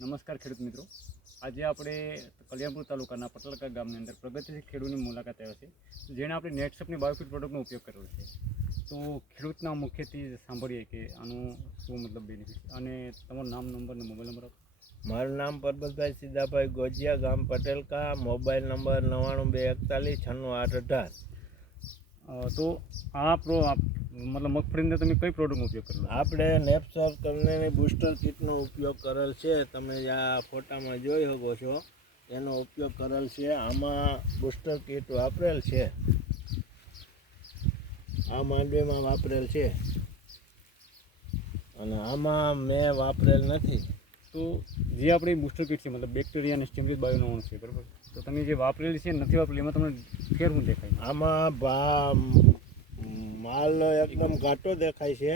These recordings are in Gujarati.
નમસ્કાર ખેડૂત મિત્રો, આજે આપણે કલ્યાણપુર તાલુકાના પટલકા ગામની અંદર પ્રગતિશીલ ખેડૂતની મુલાકાત આવ્યા છે, જેણે આપણે નેટસપની બાયોફિટ પ્રોડક્ટનો ઉપયોગ કર્યો છે. તો ખેડૂતના મુખ્યથી સાંભળીએ કે આનું શું મતલબ બેનિફિટ, અને તમારું નામ, નંબર અને મોબાઈલ નંબર આપો. મારું નામ પરબતભાઈ સીધાભાઈ ગોજિયા, ગામ પટેલકા, મોબાઈલ નંબર 9941466818. તો આ મતલબ મગફળીની અંદર તમે કઈ પ્રોડક્ટનો ઉપયોગ કરેલો? આપણે નેપસોર કંપનીની બુસ્ટર કિટનો ઉપયોગ કરેલ છે. તમે આ ફોટામાં જોઈ શકો છો, એનો ઉપયોગ કરેલ છે. આમાં બુસ્ટર કિટ વાપરેલ છે, આ માંડવીમાં વાપરેલ છે, અને આમાં મેં વાપરેલ નથી. તો જે આપણી બુસ્ટર કિટ છે, મતલબ બેક્ટેરિયા અને સ્ટીમરેજ બાયોનો અણુ છે, બરાબર? તો તમે જે વાપરેલી છે નથી વાપરેલી, એમાં તમને ફેર શું દેખાય? આમાં માલ એકદમ ઘાટો દેખાય છે.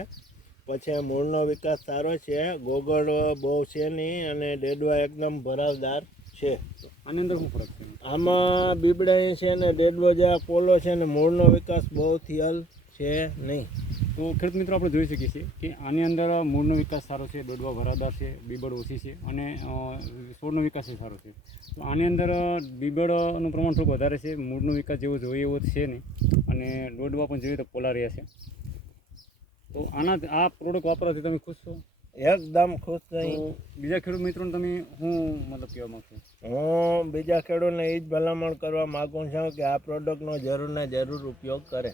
પછી મૂળનો વિકાસ સારો છે, ગોગળ બહુ છે નહીં, અને ડેડવા એકદમ ભરાવદાર છે. આની અંદર શું ફરક છે? આમાં બીબડાઈ છે ને ડેડવો જે પોલો છે ને મૂળનો વિકાસ બહુ થયેલ છે નહીં. તો ખેડૂત મિત્રો, આપણે જોઈ શકીએ છીએ કે આની અંદર મૂળનો વિકાસ સારો છે, દોડવા ભરાદાર છે, બીબડ ઓછી છે, અને છોડનો વિકાસ એ સારો છે. તો આની અંદર બીબડનું પ્રમાણ થોડુંક વધારે છે, મૂળનો વિકાસ જેવો જોઈએ એવો છે નહીં, અને દોડવા પણ જોઈએ તો પોલા રહ્યા છે. તો આ પ્રોડક્ટ વાપરવાથી તમે ખુશ છો? એકદમ ખુશ નહીં. તો બીજા ખેડૂત મિત્રોને તમે શું મતલબ કહેવા માગશો? હું બીજા ખેડૂતને એ જ ભલામણ કરવા માગું છું કે આ પ્રોડક્ટનો જરૂર ને જરૂર ઉપયોગ કરે.